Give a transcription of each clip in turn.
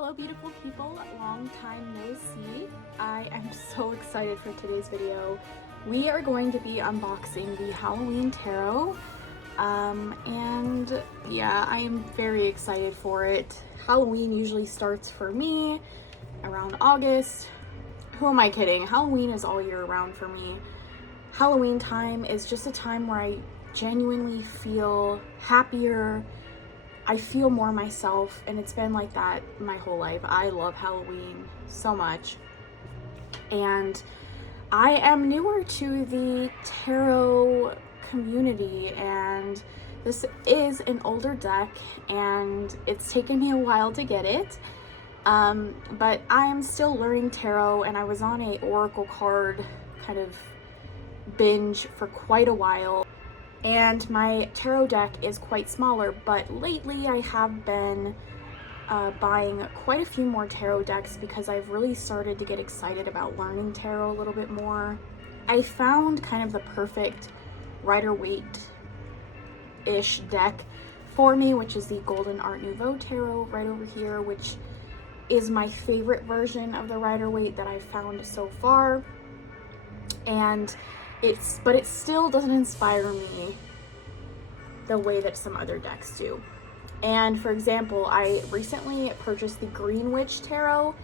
Hello beautiful people, long time no see. I am so excited for today's video. We are going to be unboxing the Halloween Tarot, and yeah, I am very excited for it. Halloween usually starts for me around August. Who am I kidding? Halloween is all year round for me. Halloween time is just a time where I genuinely feel happier. I feel more myself, and it's been like that my whole life. I love Halloween so much. And I am newer to the tarot community, and this is an older deck, and it's taken me a while to get it. But I am still learning tarot, and I was on a oracle card kind of binge for quite a while. And my tarot deck is quite smaller, but lately I have been buying quite a few more tarot decks because I've really started to get excited about learning tarot a little bit more. I found kind of the perfect Rider-Waite-ish deck for me, which is the Golden Art Nouveau Tarot right over here, which is my favorite version of the Rider-Waite that I've found so far. And but it still doesn't inspire me the way that some other decks do. And for example, I recently purchased the Green Witch Tarot,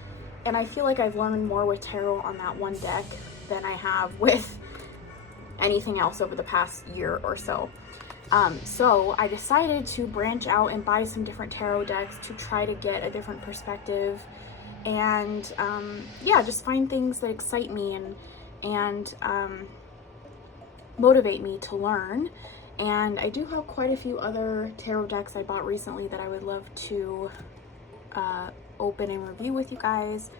and I feel like I've learned more with tarot on that one deck than I have with anything else over the past year or so. So I decided to branch out and buy some different tarot decks to try to get a different perspective, and yeah, just find things that excite me and motivate me to learn. And I do have quite a few other tarot decks I bought recently that I would love to open and review with you guys,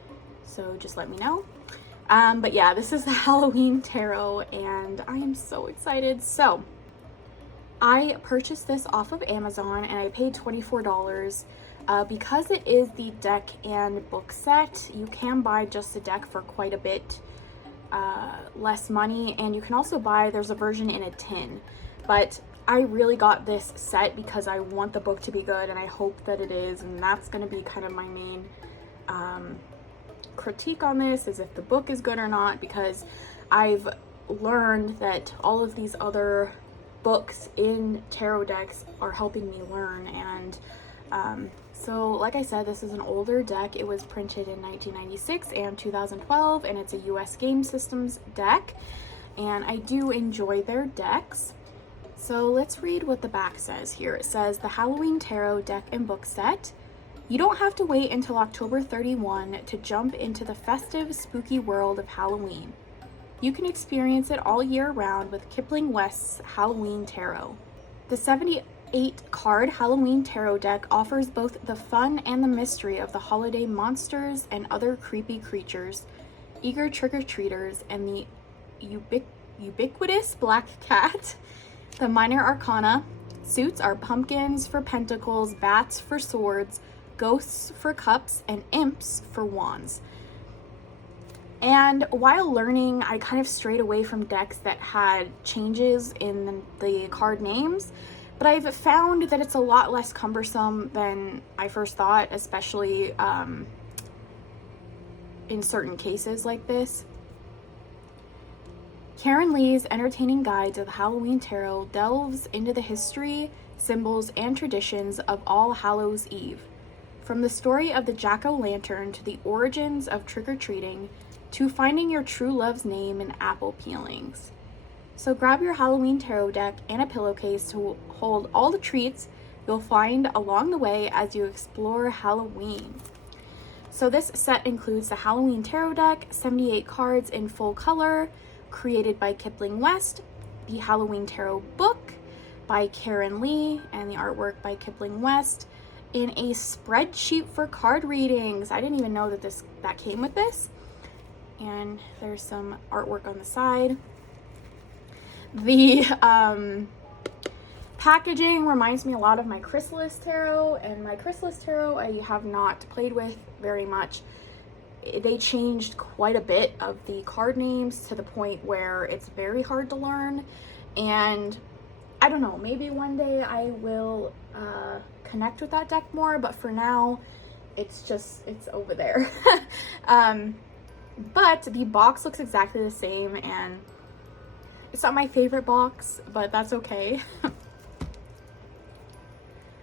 so just let me know. But yeah, this is the Halloween Tarot, and I am so excited. So I purchased this off of Amazon, and I paid $24. Because it is the deck and book set, you can buy just a deck for quite a bit less money, and you can also buy, there's a version in a tin, but I really got this set because I want the book to be good, and I hope that it is, and that's going to be kind of my main critique on this, is if the book is good or not, because I've learned that all of these other books in tarot decks are helping me learn. And so like I said, this is an older deck. It was printed in 1996 and 2012, and it's a US Game Systems deck, and I do enjoy their decks. So let's read what the back says here. It says, the Halloween Tarot deck and book set. You don't have to wait until October 31 to jump into the festive, spooky world of Halloween. You can experience it all year round with Kipling West's Halloween Tarot. The 78-card Halloween Tarot deck offers both the fun and the mystery of the holiday monsters and other creepy creatures, eager trick-or-treaters, and the ubiquitous black cat. The minor arcana suits are pumpkins for pentacles, bats for swords, ghosts for cups, and imps for wands. And while learning, I kind of strayed away from decks that had changes in the card names, but I've found that it's a lot less cumbersome than I first thought, especially in certain cases like this. Karen Lee's entertaining guide to the Halloween Tarot delves into the history, symbols, and traditions of All Hallows Eve. From the story of the jack-o'-lantern to the origins of trick-or-treating, to finding your true love's name in apple peelings. So grab your Halloween Tarot deck and a pillowcase to hold all the treats you'll find along the way as you explore Halloween. So this set includes the Halloween Tarot deck, 78 cards in full color, created by Kipling West, the Halloween Tarot book by Karen Lee, and the artwork by Kipling West, in a spreadsheet for card readings. I didn't even know that came with this. And there's some artwork on the side. The packaging reminds me a lot of my Chrysalis Tarot, and my Chrysalis Tarot I have not played with very much. They changed quite a bit of the card names to the point where it's very hard to learn, and I don't know, maybe one day I will connect with that deck more, but for now it's over there. But the box looks exactly the same, and it's not my favorite box, but that's okay.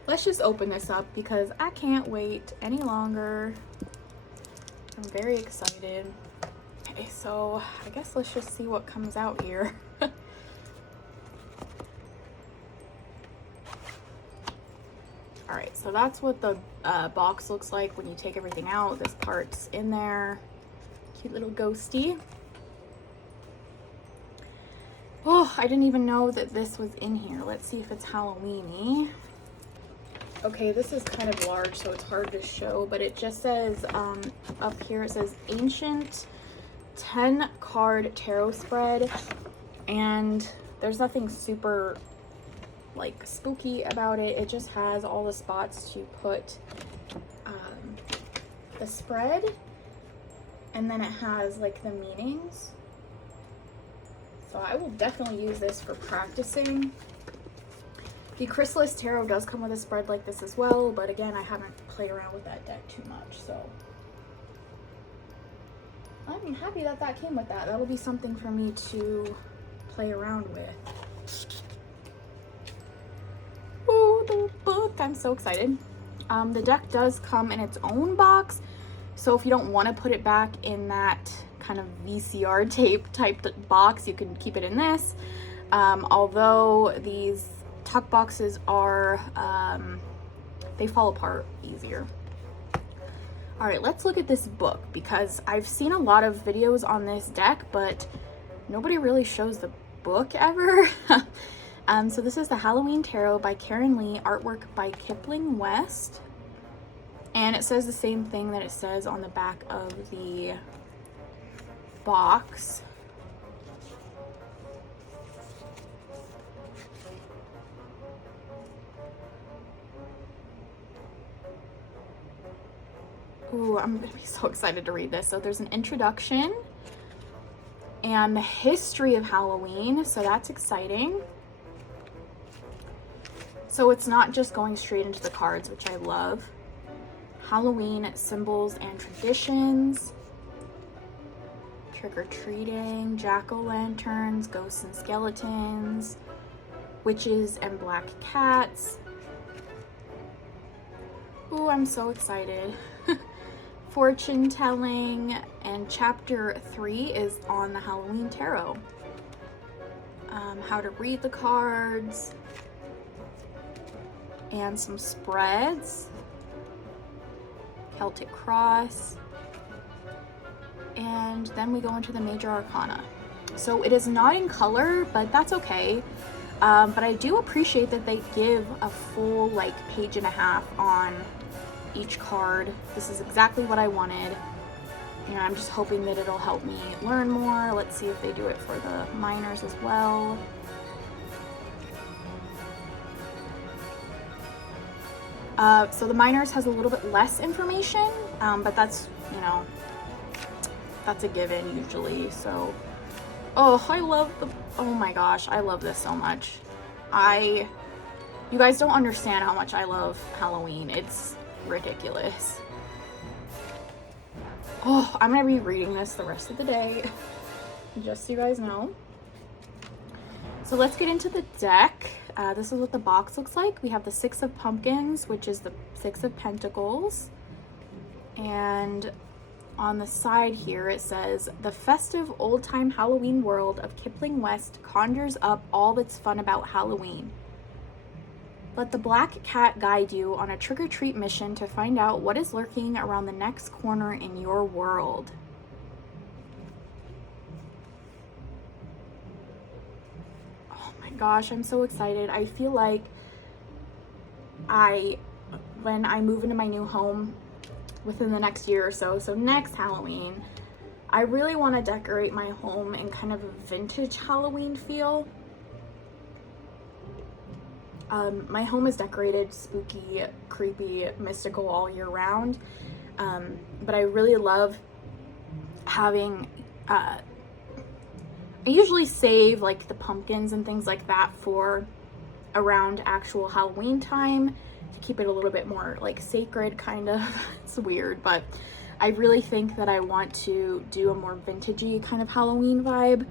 Let's just open this up because I can't wait any longer. I'm very excited. Okay, so I guess let's just see what comes out here. All right, so that's what the box looks like when you take everything out. This part's in there. Cute little ghosty. Oh, I didn't even know that this was in here. Let's see if it's Halloween-y. Okay, this is kind of large, so it's hard to show, but it just says, up here, it says Ancient 10-card tarot spread, and there's nothing super, like, spooky about it. It just has all the spots to put the spread, and then it has, like, the meanings. So I will definitely use this for practicing. The Chrysalis Tarot does come with a spread like this as well, but again, I haven't played around with that deck too much, so I'm happy that that came with that. That'll be something for me to play around with. Ooh, the book! I'm so excited. The deck does come in its own box, so if you don't want to put it back in that kind of VCR tape type box, you can keep it in this. Although these tuck boxes are, they fall apart easier. All right, let's look at this book because I've seen a lot of videos on this deck, but nobody really shows the book ever. So this is the Halloween Tarot by Karen Lee, artwork by Kipling West. And it says the same thing that it says on the back of the box. Ooh, I'm gonna be so excited to read this. So there's an introduction and the history of Halloween, so that's exciting. So it's not just going straight into the cards, which I love. Halloween symbols and traditions, trick-or-treating, jack-o'-lanterns, ghosts and skeletons, witches and black cats. Ooh, I'm so excited. Fortune telling, and chapter 3 is on the Halloween Tarot. How to read the cards, and some spreads, Celtic Cross, and then we go into the Major Arcana. So it is not in color, but that's okay. But I do appreciate that they give a full like page and a half on each card. This is exactly what I wanted. You know, I'm just hoping that it'll help me learn more. Let's see if they do it for the minors as well. So the minors has a little bit less information, but that's, you know, that's a given usually. So, oh, I love the, oh my gosh, I love this so much. You guys don't understand how much I love Halloween. It's ridiculous. Oh, I'm gonna be reading this the rest of the day, just so you guys know. So let's get into the deck. This is what the box looks like. We have the 6 of Pumpkins, which is the 6 of Pentacles. And on the side here, it says, the festive old-time Halloween world of Kipling West conjures up all that's fun about Halloween. Let the black cat guide you on a trick-or-treat mission to find out what is lurking around the next corner in your world. Oh my gosh, I'm so excited. I feel like when I move into my new home within the next year or so, so next Halloween, I really want to decorate my home in kind of a vintage Halloween feel. My home is decorated spooky, creepy, mystical all year round, but I really love having, I usually save like the pumpkins and things like that for around actual Halloween time to keep it a little bit more like sacred, kind of. It's weird, but I really think that I want to do a more vintagey kind of Halloween vibe.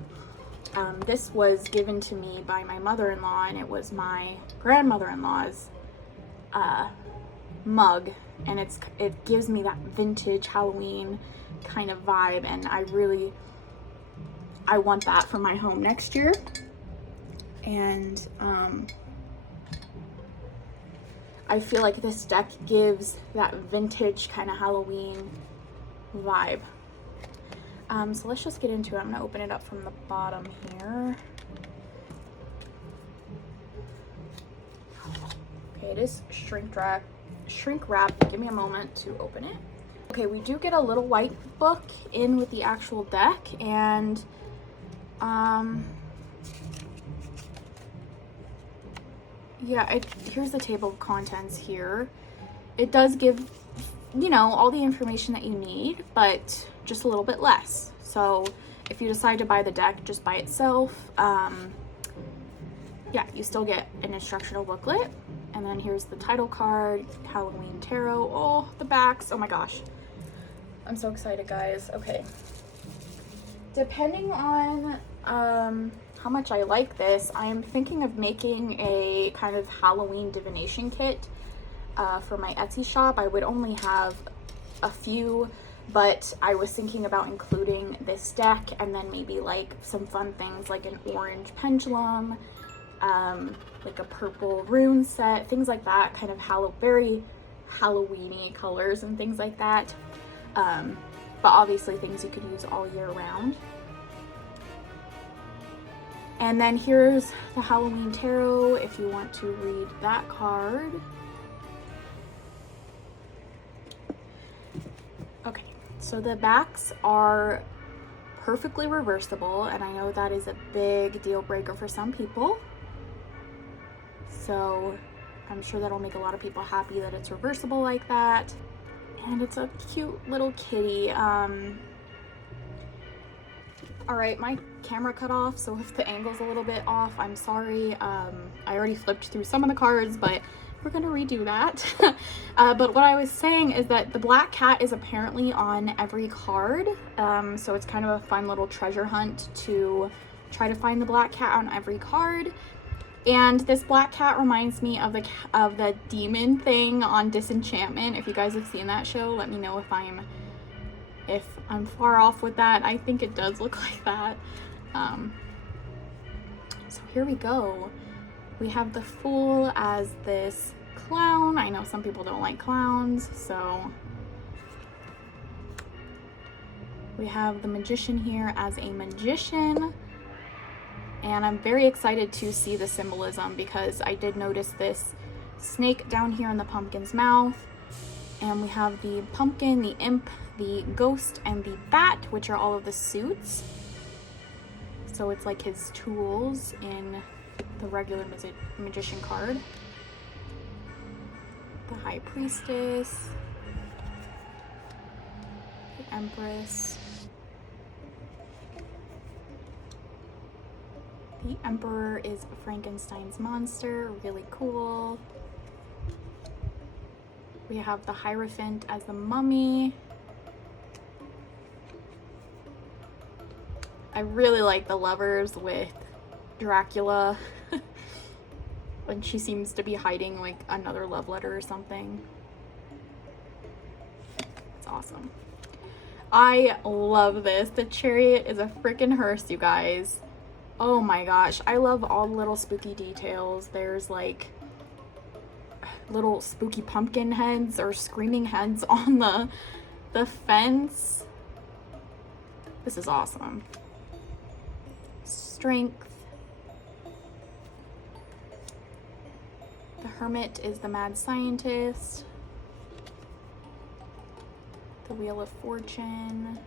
This was given to me by my mother-in-law, and it was my grandmother-in-law's mug, and it gives me that vintage Halloween kind of vibe, and I want that for my home next year. And I feel like this deck gives that vintage kind of Halloween vibe. So let's just get into it. I'm gonna open it up from the bottom here. Okay, it is shrink wrap. Give me a moment to open it. Okay, we do get a little white book in with the actual deck, and yeah, here's the table of contents here. It does give, you know, all the information that you need, but just a little bit less. So if you decide to buy the deck just by itself, yeah, you still get an instructional booklet. And then here's the title card, Halloween Tarot. Oh, the backs. Oh my gosh. I'm so excited, guys. Okay. Depending on how much I like this, I am thinking of making a kind of Halloween divination kit for my Etsy shop. I would only have a few, but I was thinking about including this deck and then maybe like some fun things like an orange pendulum, like a purple rune set, things like that, kind of very Halloween-y colors and things like that. But obviously things you could use all year round. And then here's the Halloween Tarot if you want to read that card. Okay, so the backs are perfectly reversible, and I know that is a big deal breaker for some people. So I'm sure that'll make a lot of people happy that it's reversible like that. And it's a cute little kitty. All right, my camera cut off, so if the angle's a little bit off, I'm sorry. I already flipped through some of the cards, but we're gonna redo that. But what I was saying is that the black cat is apparently on every card. So it's kind of a fun little treasure hunt to try to find the black cat on every card. And this black cat reminds me of the demon thing on Disenchantment. If you guys have seen that show, let me know if I'm far off with that. I think it does look like that. So here we go. We have the Fool as this clown. I know some people don't like clowns, so we have the Magician here as a magician. And I'm very excited to see the symbolism because I did notice this snake down here in the pumpkin's mouth. And we have the pumpkin, the imp, the ghost, and the bat, which are all of the suits. So it's like his tools in the regular magician card. The High Priestess, the Empress, the Emperor is Frankenstein's monster, really cool. We have the Hierophant as the mummy. I really like the Lovers with Dracula. And she seems to be hiding like another love letter or something. It's awesome. I love this. The Chariot is a freaking hearse, you guys. Oh my gosh. I love all the little spooky details. There's like little spooky pumpkin heads or screaming heads on the fence. This is awesome. Strength. The Hermit is the mad scientist. The Wheel of Fortune.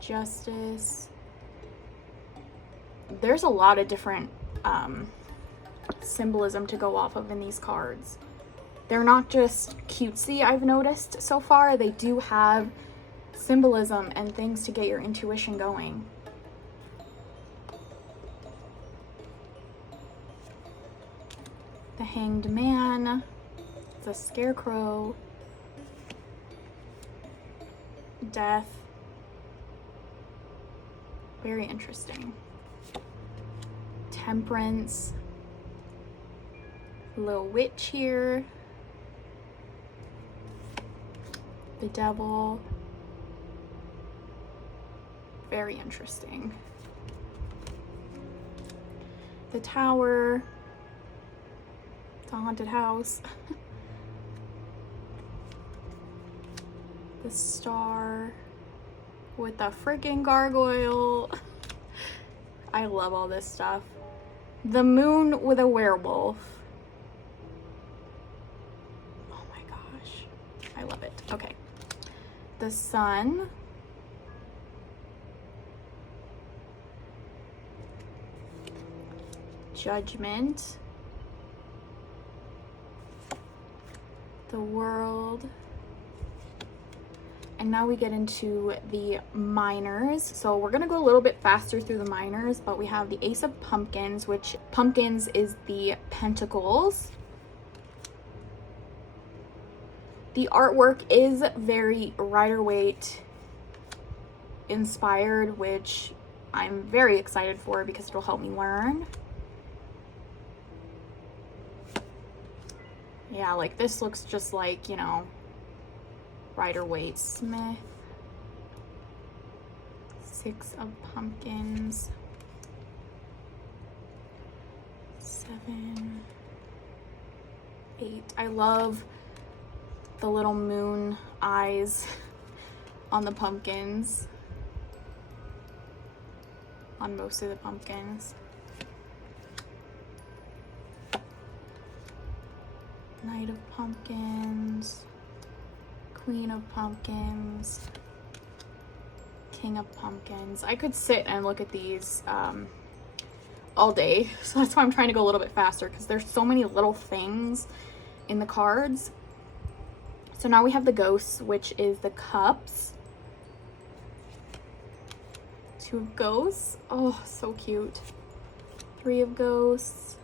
Justice. There's a lot of different symbolism to go off of in these cards. They're not just cutesy, I've noticed so far. They do have symbolism and things to get your intuition going. the Hanged Man, the Scarecrow, Death. Very interesting. Temperance, little witch here, the Devil. Very interesting. The Tower, the Haunted House, the Star with the freaking gargoyle. I love all this stuff. The Moon with a werewolf. Oh my gosh, I love it. Okay. The Sun. Judgment. The World. And now we get into the minors. So we're gonna go a little bit faster through the minors, but we have the Ace of Pumpkins, which pumpkins is the pentacles. The artwork is very Rider-Waite inspired, which I'm very excited for because it'll help me learn. Yeah, like this looks just like, you know, Rider-Waite Smith. 6 of Pumpkins. 7, 8. I love the little moon eyes on the pumpkins. On most of the pumpkins. Knight of Pumpkins. Queen of Pumpkins, King of Pumpkins. I could sit and look at these all day, so that's why I'm trying to go a little bit faster because there's so many little things in the cards. So now we have the Ghosts, which is the Cups. 2 of Ghosts. Oh, so cute. 3 of Ghosts.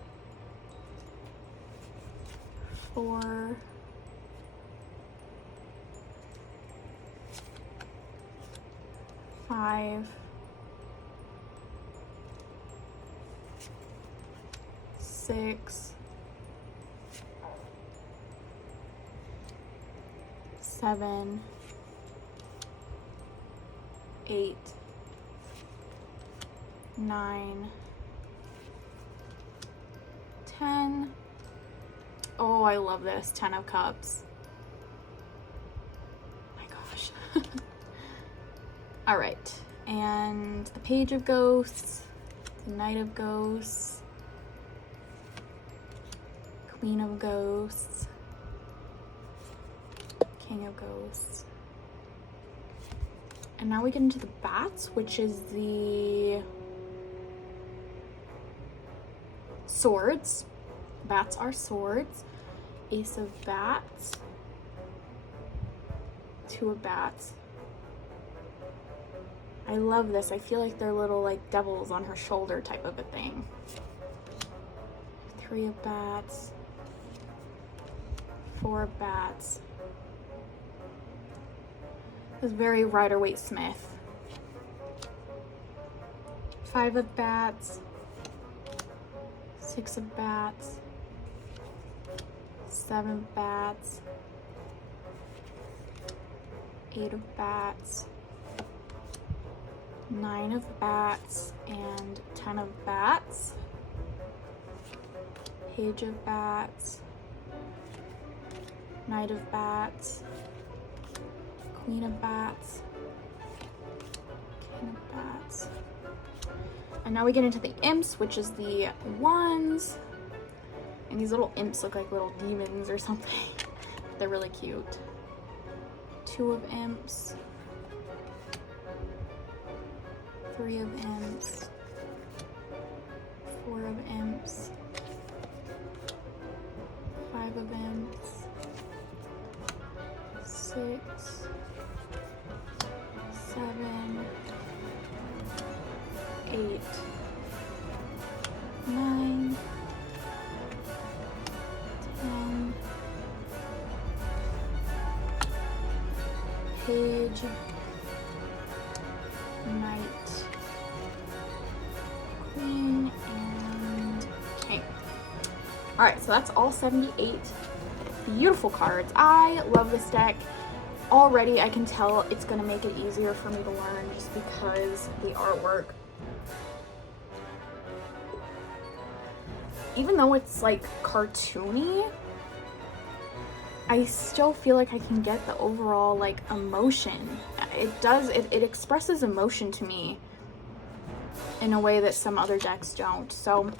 4. 5, 6, 7, 8, 9, 10. Oh, I love this. 10 of Cups. Oh my gosh. All right, and the Page of Ghosts, the Knight of Ghosts, Queen of Ghosts, King of Ghosts. And now we get into the Bats, which is the Swords. Bats are swords. Ace of Bats, 2 of Bats. I love this. I feel like they're little like devils on her shoulder type of a thing. 3 of Bats. 4 of Bats. This is very Rider-Waite Smith. 5 of Bats. 6 of Bats. 7 of Bats. 8 of Bats. 9 of Bats and 10 of Bats. Page of Bats. Knight of Bats. Queen of Bats. King of Bats. And now we get into the Imps, which is the Wands. And these little imps look like little demons or something. They're really cute. 2 of Imps. 3 of Imps. 4 of Imps. 5 of Imps. 6. 7. 8. 9. Sage, Knight, Queen, and King. Alright, so that's all 78 beautiful cards. I love this deck. Already I can tell it's going to make it easier for me to learn just because the artwork, even though it's like cartoony, I still feel like I can get the overall like emotion. It expresses emotion to me in a way that some other decks don't. So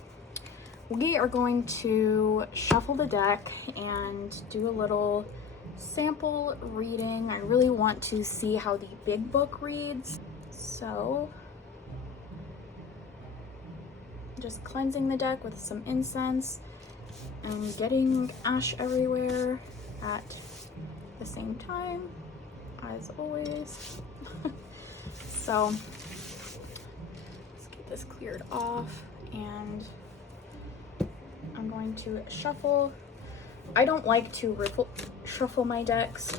we are going to shuffle the deck and do a little sample reading. I really want to see how the big book reads. So just cleansing the deck with some incense and getting ash everywhere at the same time, as always. So let's get this cleared off, and I'm going to shuffle. I don't like to shuffle my decks.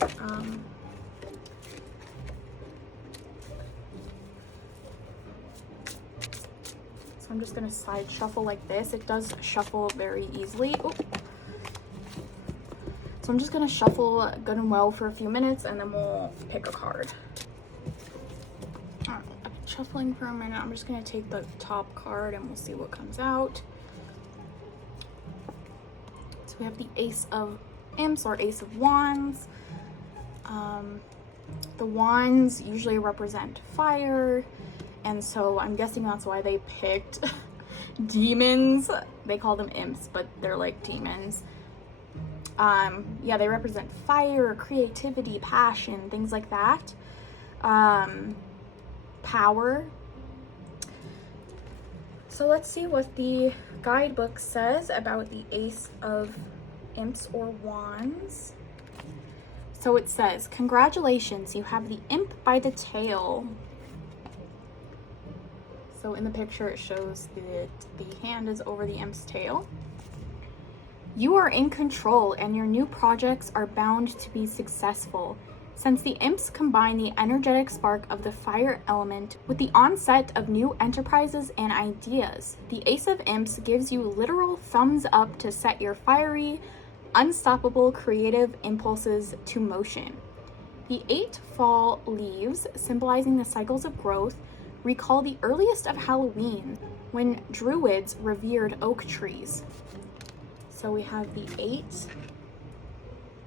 So I'm just gonna side shuffle like this. It does shuffle very easily. Ooh. So I'm just gonna shuffle good and well for a few minutes, and then we'll pick a card. All right, I've been shuffling for a minute. I'm just gonna take the top card and we'll see what comes out. So we have the Ace of Imps or Ace of Wands. The wands usually represent fire, and so I'm guessing that's why they picked demons. They call them imps, but they're like demons. Yeah, they represent fire, creativity, passion, things like that. Power. So let's see what the guidebook says about the Ace of Imps or Wands. So it says, congratulations, you have the imp by the tail. So in the picture it shows that the hand is over the imp's tail. You are in control and your new projects are bound to be successful. Since the imps combine the energetic spark of the fire element with the onset of new enterprises and ideas, the Ace of Imps gives you literal thumbs up to set your fiery, unstoppable creative impulses to motion. The 8 fall leaves, symbolizing the cycles of growth, recall the earliest of Halloween, when druids revered oak trees. So we have the 8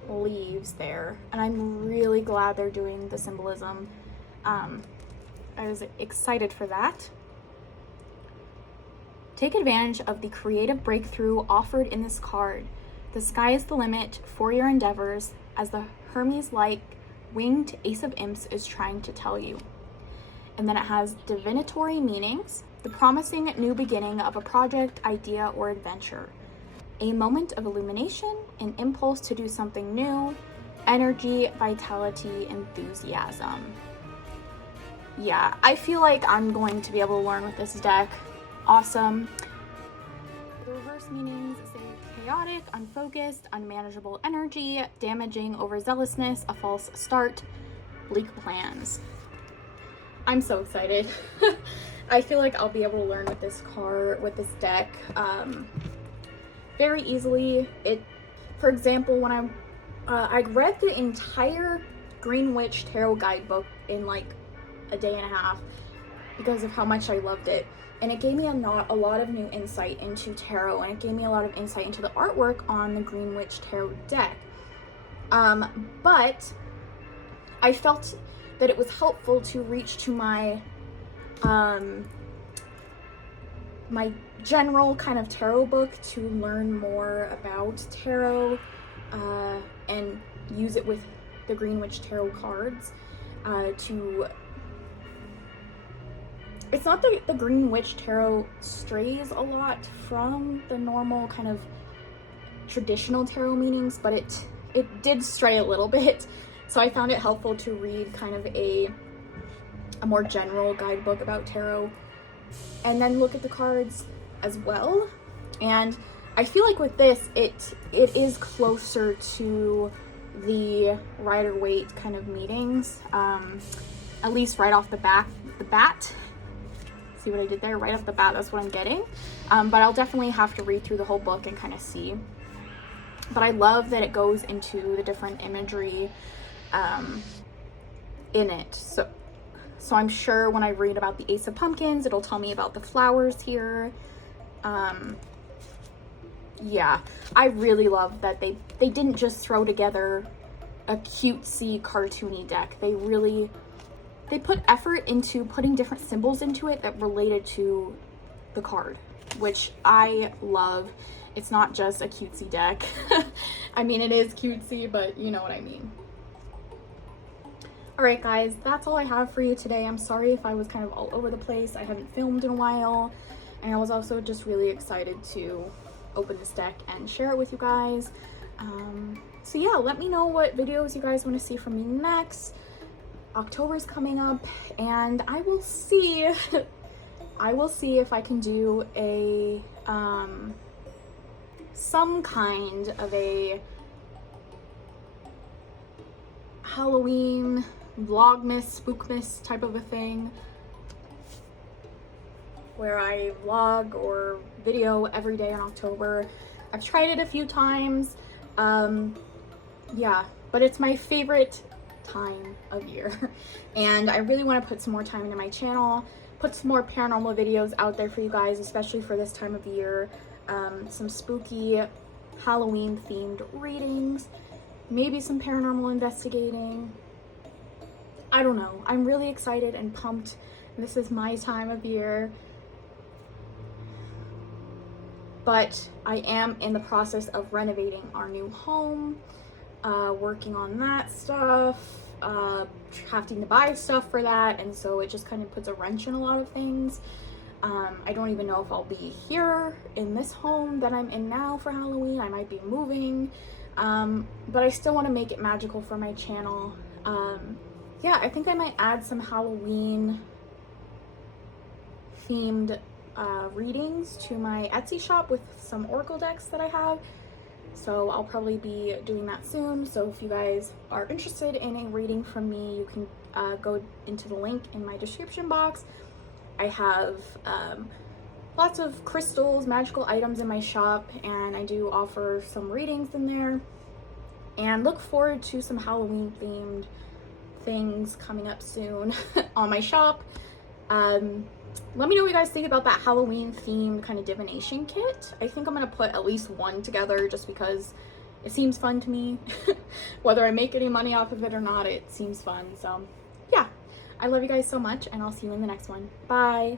leaves there, and I'm really glad they're doing the symbolism. I was excited for that. Take advantage of the creative breakthrough offered in this card. The sky is the limit for your endeavors, as the Hermes-like winged Ace of Imps is trying to tell you. And then it has divinatory meanings, the promising new beginning of a project, idea, or adventure. A moment of illumination, an impulse to do something new, energy, vitality, enthusiasm. Yeah, I feel like I'm going to be able to learn with this deck. Awesome. The reverse meanings say chaotic, unfocused, unmanageable energy, damaging overzealousness, a false start, bleak plans. I'm so excited. I feel like I'll be able to learn with this deck very easily. For example, when I read the entire Green Witch Tarot guidebook in like a day and a half because of how much I loved it. And it gave me a lot of new insight into tarot, and it gave me a lot of insight into the artwork on the Green Witch Tarot deck. But I felt that it was helpful to reach to my my general kind of tarot book to learn more about tarot and use it with the Green Witch Tarot cards it's not that the Green Witch Tarot strays a lot from the normal kind of traditional tarot meanings, but it did stray a little bit. So I found it helpful to read kind of a more general guidebook about tarot and then look at the cards as well. And I feel like with this, it is closer to the Rider-Waite kind of meetings, at least right off the bat. See what I did there? Right off the bat, that's what I'm getting. But I'll definitely have to read through the whole book and kind of see. But I love that it goes into the different imagery in it. So I'm sure when I read about the Ace of Pumpkins, it'll tell me about the flowers here. Yeah, I really love that they didn't just throw together a cutesy, cartoony deck. They put effort into putting different symbols into it that related to the card, which I love. It's not just a cutesy deck. I mean, it is cutesy, but you know what I mean. All right, guys, that's all I have for you today. I'm sorry if I was kind of all over the place. I haven't filmed in a while, and I was also just really excited to open this deck and share it with you guys. So yeah, let me know what videos you guys want to see from me next. October's coming up, and I will see if I can do a some kind of a Halloween vlogmas, spookmas type of a thing, where I vlog or video every day in October. I've tried it a few times. Yeah, but it's my favorite time of year. And I really want to put some more time into my channel, put some more paranormal videos out there for you guys, especially for this time of year. Some spooky Halloween themed readings, maybe some paranormal investigating. I don't know. I'm really excited and pumped. This is my time of year. But I am in the process of renovating our new home, working on that stuff, having to buy stuff for that, and so it just kind of puts a wrench in a lot of things. I don't even know if I'll be here in this home that I'm in now for Halloween. I might be moving, but I still want to make it magical for my channel. Yeah, I think I might add some Halloween themed readings to my Etsy shop with some Oracle decks that I have. So I'll probably be doing that soon. So if you guys are interested in a reading from me, you can go into the link in my description box. I have lots of crystals, magical items in my shop, and I do offer some readings in there. And look forward to some Halloween themed things coming up soon on my shop. Let me know what you guys think about that Halloween themed kind of divination kit. I think I'm gonna put at least one together just because it seems fun to me. Whether I make any money off of it or not, it seems fun. So yeah, I love you guys so much, and I'll see you in the next one. Bye.